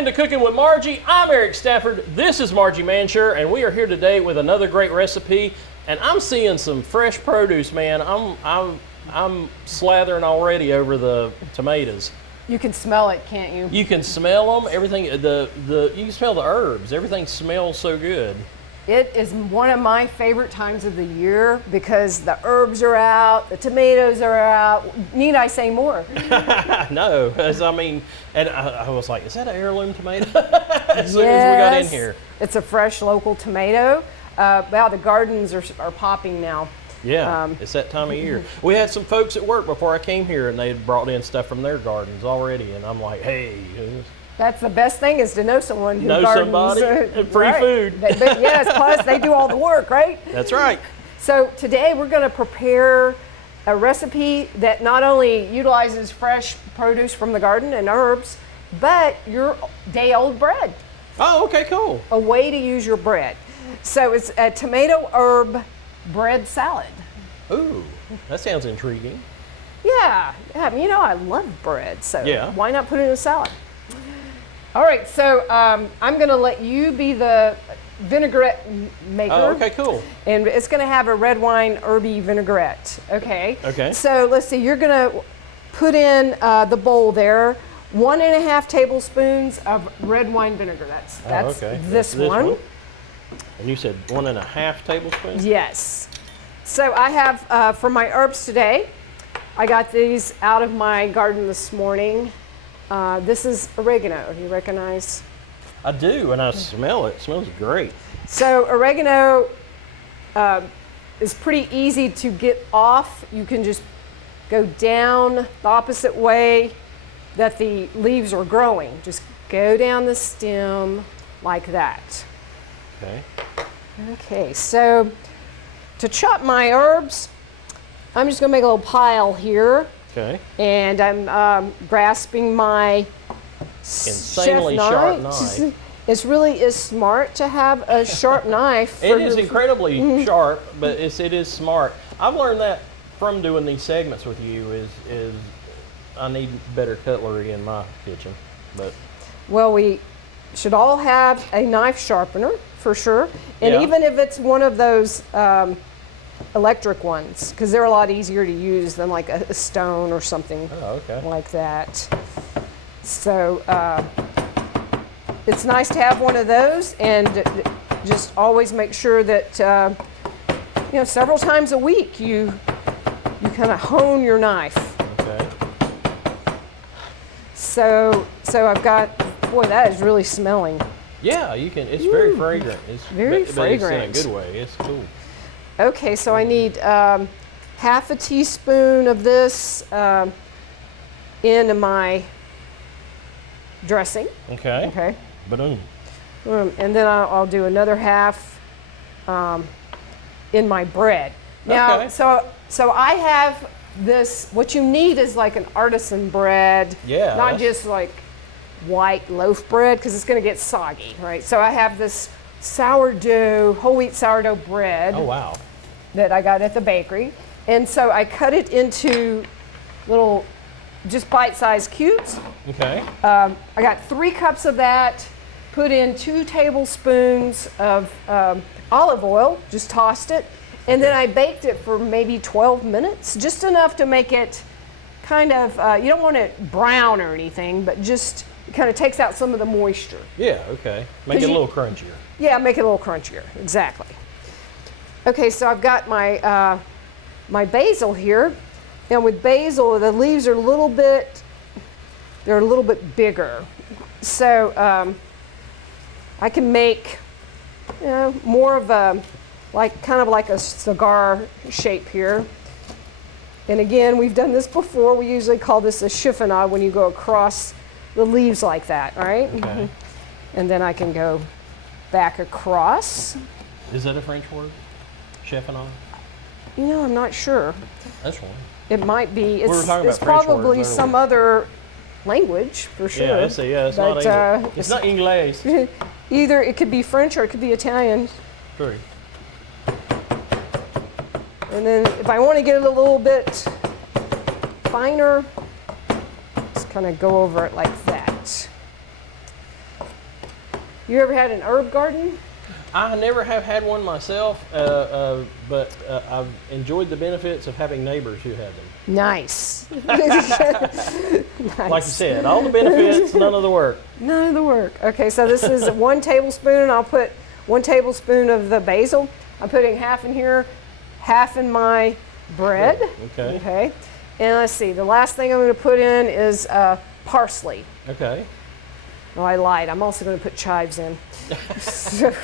into Cooking with Margie. I'm Eric Stafford. This is Margie Mansher, and we are here today with another great recipe. And I'm seeing some fresh produce, man. I'm slathering already over the tomatoes. You can smell it, can't you? You can smell them. Everything. You can smell the herbs. Everything smells so good. It is one of my favorite times of the year because the herbs are out, the tomatoes are out. Need I say more? No, and I was like, is that an heirloom tomato? As soon as we got in here. It's a fresh local tomato. Well, the gardens are popping now. Yeah, it's that time of year. We had some folks at work before I came here, and they had brought in stuff from their gardens already, and I'm like, hey. That's the best thing, is to know someone who gardens. Somebody, and free right. food. But yes, plus they do all the work, right? That's right. So today we're going to prepare a recipe that not only utilizes fresh produce from the garden and herbs, but your day-old bread. Oh, okay, cool. A way to use your bread. So it's a tomato herb bread salad. Ooh, that sounds intriguing. Yeah, I love bread, so yeah. Why not put it in a salad? All right, so I'm going to let you be the vinaigrette maker. Oh, okay, cool. And it's going to have a red wine herby vinaigrette, okay? Okay. So let's see, you're going to put in the bowl there 1.5 tablespoons of red wine vinegar. That's okay. this one. And you said 1.5 tablespoons? Yes. So I have, for my herbs today, I got these out of my garden this morning. This is oregano. Do you recognize? I do, and I smell it. It smells great. So oregano is pretty easy to get off. You can just go down the opposite way that the leaves are growing. Just go down the stem like that. Okay. Okay, so to chop my herbs, I'm just going to make a little pile here. Okay. And I'm grasping my insanely chef sharp knife. It really is smart to have a sharp knife. It is incredibly sharp, but it is smart. I've learned that from doing these segments with you. Is I need better cutlery in my kitchen, but well, we should all have a knife sharpener for sure, and yeah. even if it's one of those electric ones, because they're a lot easier to use than like a stone or something like that. So it's nice to have one of those, and just always make sure that several times a week you kind of hone your knife. Okay. So I've got, boy, that is really smelling. Yeah, you can. It's very fragrant. It's very fragrant. It's in a good way. It's cool. Okay, so I need half a teaspoon of this in my dressing. Okay. Okay. Boom. And then I'll do another half in my bread. Now, okay. so I have this. What you need is like an artisan bread. Yeah. Not just like white loaf bread, because it's going to get soggy, right? So I have this sourdough, whole wheat sourdough bread. Oh, wow. That I got at the bakery. And so I cut it into little, just bite-sized cubes. Okay. I got 3 cups of that, put in 2 tablespoons of olive oil, just tossed it, and then I baked it for maybe 12 minutes, just enough to make it kind of, you don't want it brown or anything, but just it kind of takes out some of the moisture. Yeah, okay. Make it a little crunchier. Yeah, make it a little crunchier, exactly. Okay, so I've got my my basil here. Now with basil, the leaves are a little bit bigger. So I can make more of a, kind of like a cigar shape here. And again, we've done this before. We usually call this a chiffonade when you go across the leaves like that, all right? Okay. And then I can go back across. Is that a French word? Chiffonade? I'm not sure. That's right. It might be. It's probably some other language for sure. Yeah, it's not English. It's not English. Either it could be French or it could be Italian. True. And then if I want to get it a little bit finer, just kind of go over it like that. You ever had an herb garden? I never have had one myself, but I've enjoyed the benefits of having neighbors who had them. Nice. Nice. Like you said, all the benefits, none of the work. None of the work. Okay, so this is 1 tablespoon. I'll put 1 tablespoon of the basil. I'm putting half in here, half in my bread. Okay. Okay. And let's see, the last thing I'm going to put in is parsley. Okay. Oh, I lied. I'm also going to put chives in. So,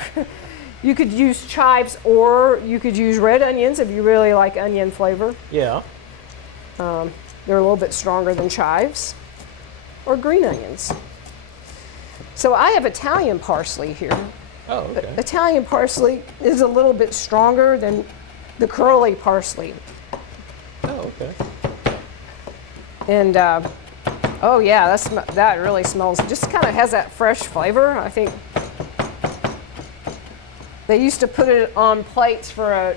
you could use chives or you could use red onions if you really like onion flavor. Yeah. They're a little bit stronger than chives. Or green onions. So I have Italian parsley here. Oh, okay. Italian parsley is a little bit stronger than the curly parsley. Oh, okay. And oh yeah, that really smells. It just kind of has that fresh flavor. I think they used to put it on plates for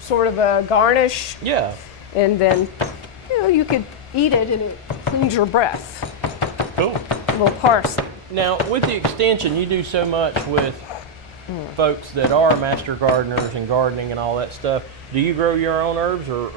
sort of a garnish. Yeah. And then you could eat it and it cleans your breath. Cool. A little parsley. Now, with the extension, you do so much with folks that are master gardeners and gardening and all that stuff. Do you grow your own herbs, or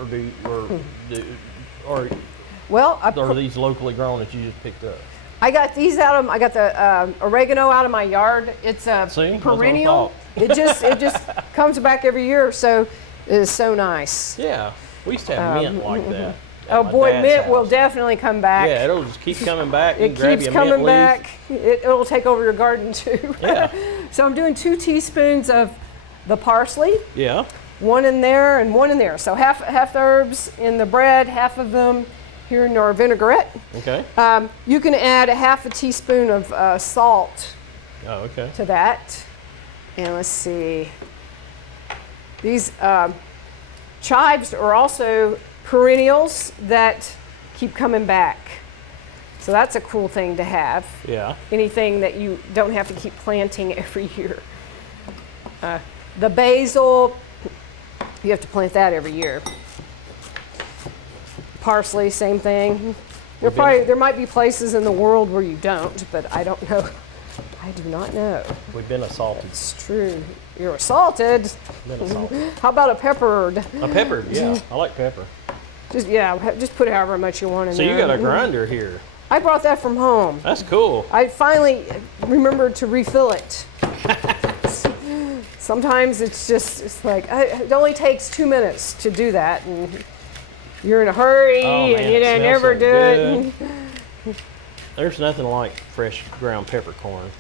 Well, are these locally grown that you just picked up? I got these I got the oregano out of my yard. It's a perennial. It just comes back every year, so it is so nice. Yeah, we used to have mint like that. Oh boy, mint will definitely come back. Yeah, it'll just keep coming back. It keeps coming back. It'll take over your garden too. Yeah. So I'm doing 2 teaspoons of the parsley. Yeah. 1 in there and 1 in there. So half the herbs in the bread, half of them here in our vinaigrette. Okay. You can add a half a teaspoon of salt. Oh, okay. To that. And let's see. These chives are also perennials that keep coming back. So that's a cool thing to have. Yeah. Anything that you don't have to keep planting every year. The basil, you have to plant that every year. Parsley, same thing. There might be places in the world where you don't, but I don't know. I do not know. We've been assaulted. It's true. You're assaulted. Been assaulted. How about a peppered? A peppered, yeah. I like pepper. Just put however much you want in there. So you got a grinder here. I brought that from home. That's cool. I finally remembered to refill it. Sometimes it's like, it only takes 2 minutes to do that, and you're in a hurry, and you don't never do it. There's nothing like fresh ground peppercorn.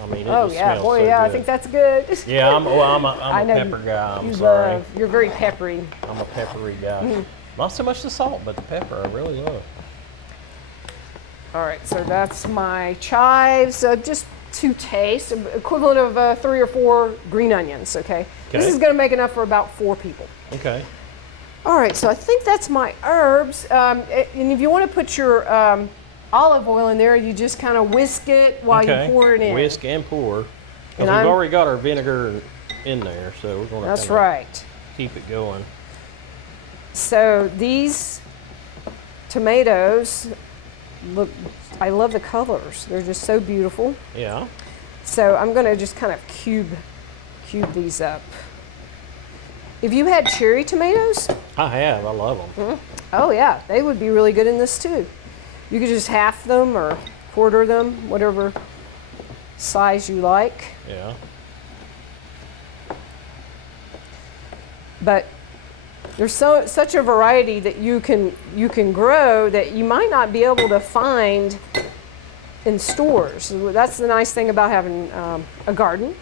I mean, it just yeah, smells boy, so yeah, good. I think that's good. Yeah, I'm a pepper guy. I'm sorry. You're very peppery. I'm a peppery guy. Not so much the salt, but the pepper I really love. All right, so that's my chives, just to taste, equivalent of 3 or 4 green onions, okay? This is gonna make enough for about 4 people. Okay. All right, so I think that's my herbs. And if you wanna put your olive oil in there, you just kind of whisk it while you pour it in. Whisk and pour. Because we've already got our vinegar in there, so we're gonna That's right. Keep it going. So these tomatoes, look, I love the colors. They're just so beautiful. Yeah. So I'm gonna just kind of cube these up. If you had cherry tomatoes? I have, I love them. Oh yeah, they would be really good in this too. You could just half them or quarter them, whatever size you like. Yeah. But there's such a variety that you can grow that you might not be able to find in stores. That's the nice thing about having a garden.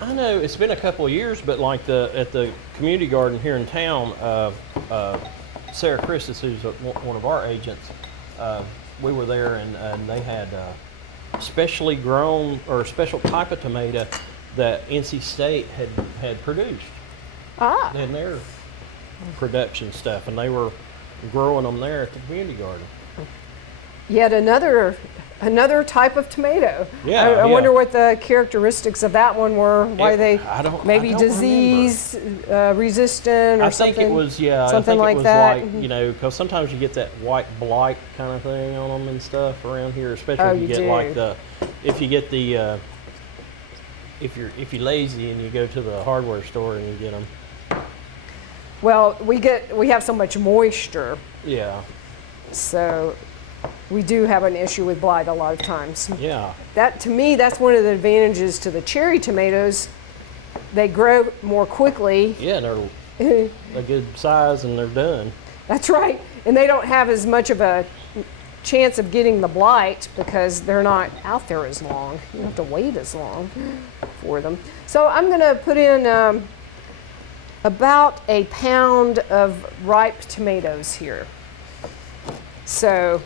I know it's been a couple of years, but like at the community garden here in town, Sarah Christus, who's one of our agents, we were there and they had specially grown or a special type of tomato that NC State had produced. Ah. And their production stuff, and they were growing them there at the community garden. Yet another type of tomato. Yeah, I wonder what the characteristics of that one were. Why I don't disease resistant or I something. think it was something I think like it was that. like because sometimes you get that white blight kind of thing on them and stuff around here, especially if you get like if you get the if you're lazy and you go to the hardware store and you get them. Well, we have so much moisture, Yeah. so we do have an issue with blight a lot of times. Yeah. That, to me, that's one of the advantages to the cherry tomatoes. They grow more quickly. Yeah, they're a good size and they're done. That's right. And they don't have as much of a chance of getting the blight because they're not out there as long. You don't have to wait as long for them. So I'm going to put in about a pound of ripe tomatoes here. So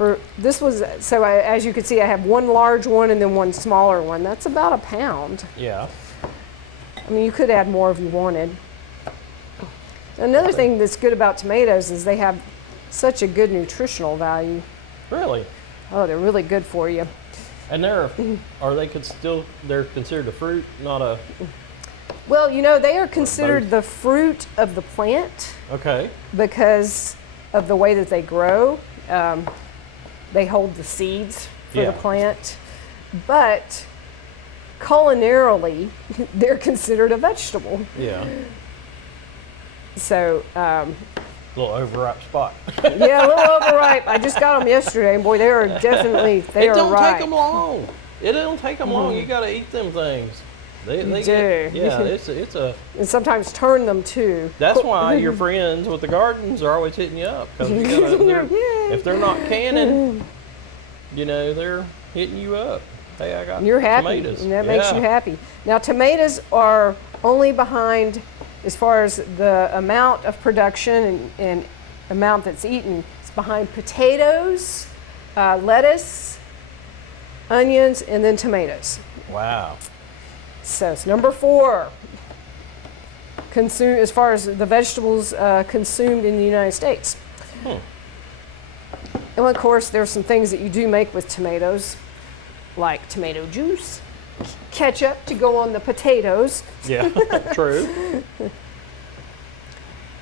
as you can see, I have one large one and then one smaller one. That's about a pound. Yeah. I mean, you could add more if you wanted. Another thing that's good about tomatoes is they have such a good nutritional value. Really? Oh, they're really good for you. And they're considered a fruit, not a... Well, you know, they are considered the fruit of the plant. Okay. Because of the way that they grow. They hold the seeds for the plant. But culinarily, they're considered a vegetable. Yeah. So, a little overripe spot. yeah, a little overripe. I just got them yesterday, and boy, they are definitely, they are ripe. It don't take them long. It don't take them long. You got to eat them things. They do. Yeah, it's a... And sometimes turn them too. That's why your friends with the gardens are always hitting you up. Because if they're not canning, you know, they're hitting you up. Hey, I got You're happy, tomatoes. and that makes you happy. Now, tomatoes are only behind, as far as the amount of production and amount that's eaten, it's behind potatoes, lettuce, onions, and then tomatoes. Wow. So it's number 4, as far as the vegetables consumed in the United States. And of course, there's some things that you do make with tomatoes, like tomato juice, ketchup to go on the potatoes. Yeah, true.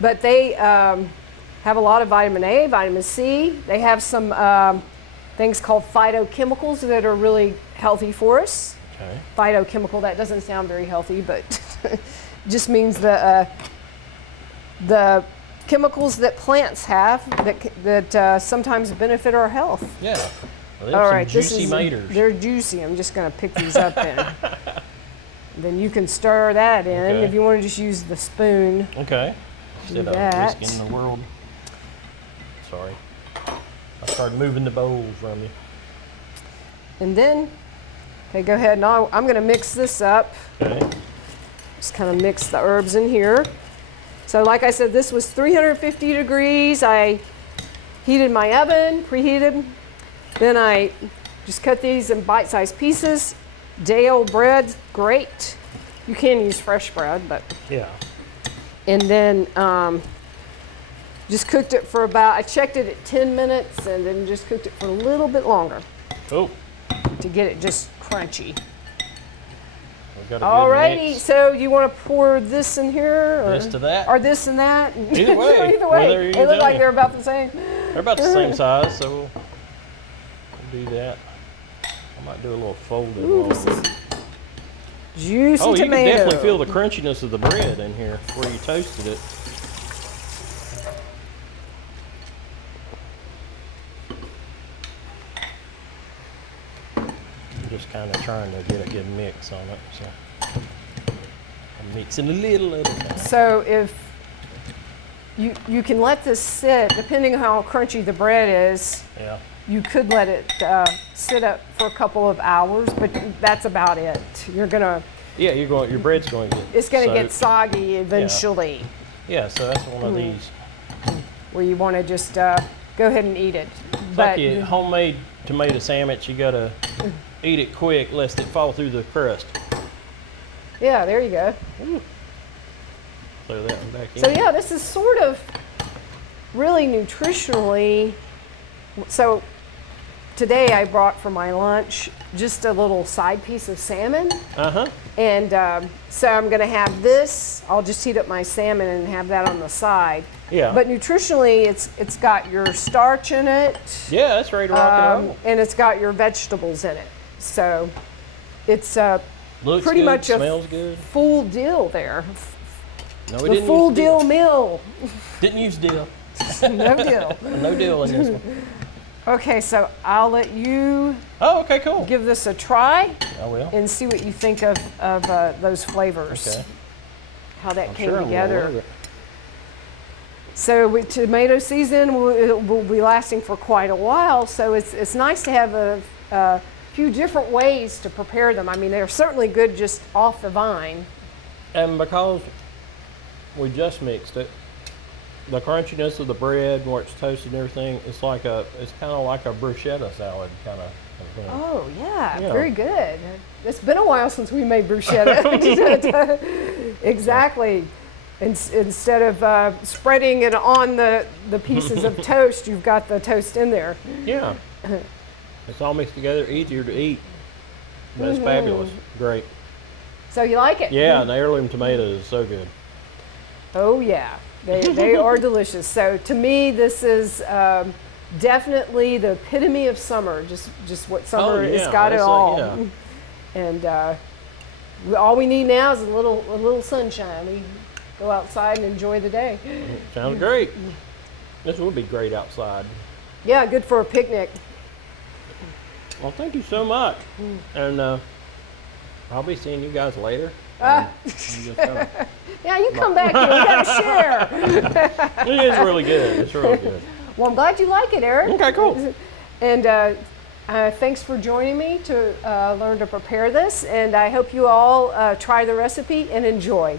But they have a lot of vitamin A, vitamin C. They have some things called phytochemicals that are really healthy for us. Okay. Phytochemical, that doesn't sound very healthy, but just means the chemicals that plants have that sometimes benefit our health. Yeah. Well, all right, juicy maters. They're juicy. I'm just going to pick these up then. Then you can stir that in if you want to just use the spoon. Okay. Do Instead that. of risking the world. Sorry. I started moving the bowl from you. And then, okay, go ahead. Now I'm going to mix this up. Okay. Just kind of mix the herbs in here. So like I said, this was 350 degrees. I heated my oven, preheated. Then I just cut these in bite-sized pieces. Day-old bread, great. You can use fresh bread, but... Yeah. And then just cooked it for I checked it at 10 minutes and then just cooked it for a little bit longer. Oh. To get it just crunchy. Got a Alrighty, good mix. so you want to pour this in here? Or, this to that? Or this and that? Either way. Either way. They look like they're about the same. They're about the same size, so we'll do that. I might do a little folded roll. This is juicy you tomato. can definitely feel the crunchiness of the bread in here where you toasted it. I'm just kind of trying to get a good mix on it, so I'm mixing a little at a time. So if you can let this sit, depending on how crunchy the bread is, Yeah. you could let it sit up for a couple of hours, but that's about it. You're gonna. Yeah, your bread's going to get. It's gonna get soaked. soggy eventually. Yeah, so that's one of these. Where you want to just go ahead and eat it. It's like a homemade tomato sandwich. You gotta eat it quick lest it fall through the crust. Yeah, there you go. Throw that one back in. So yeah, this is sort of really nutritionally. So today I brought for my lunch just a little side piece of salmon. Uh-huh. And so I'm going to have this. I'll just heat up my salmon and have that on the side. Yeah. But nutritionally, it's got your starch in it. Yeah, that's ready to rock and roll. And it's got your vegetables in it. So it's Looks pretty good, much a smells good. full deal there. No, we The didn't full use deal meal. Didn't use dill. No deal. No deal in this one. Okay, so I'll let you Oh, okay, cool. give this a try I will. and see what you think of those flavors. Okay. How that I'm came sure I'm gonna together. love it. So with tomato season will be lasting for quite a while. So it's nice to have a few different ways to prepare them. I mean, they're certainly good just off the vine. And because we just mixed it, the crunchiness of the bread, where it's toasted and everything, it's kind of like a bruschetta salad kind of thing. Oh yeah, Yeah. very good. It's been a while since we made bruschetta. Exactly. Instead of spreading it on the pieces of toast, you've got the toast in there. Yeah. It's all mixed together, easier to eat. But it's fabulous. Great. So you like it? Yeah, and the heirloom tomatoes is so good. Oh yeah, they are delicious. So to me, this is definitely the epitome of summer. Just what summer has got it it's all. yeah. And all we need now is a little sunshine. We go outside and enjoy the day. Sounds great. This would be great outside. Yeah, good for a picnic. Well, thank you so much. And I'll be seeing you guys later. Yeah, you come back here. We gotta share. It is really good. It's really good. Well, I'm glad you like it, Eric. Okay, cool. And thanks for joining me to learn to prepare this. And I hope you all try the recipe and enjoy.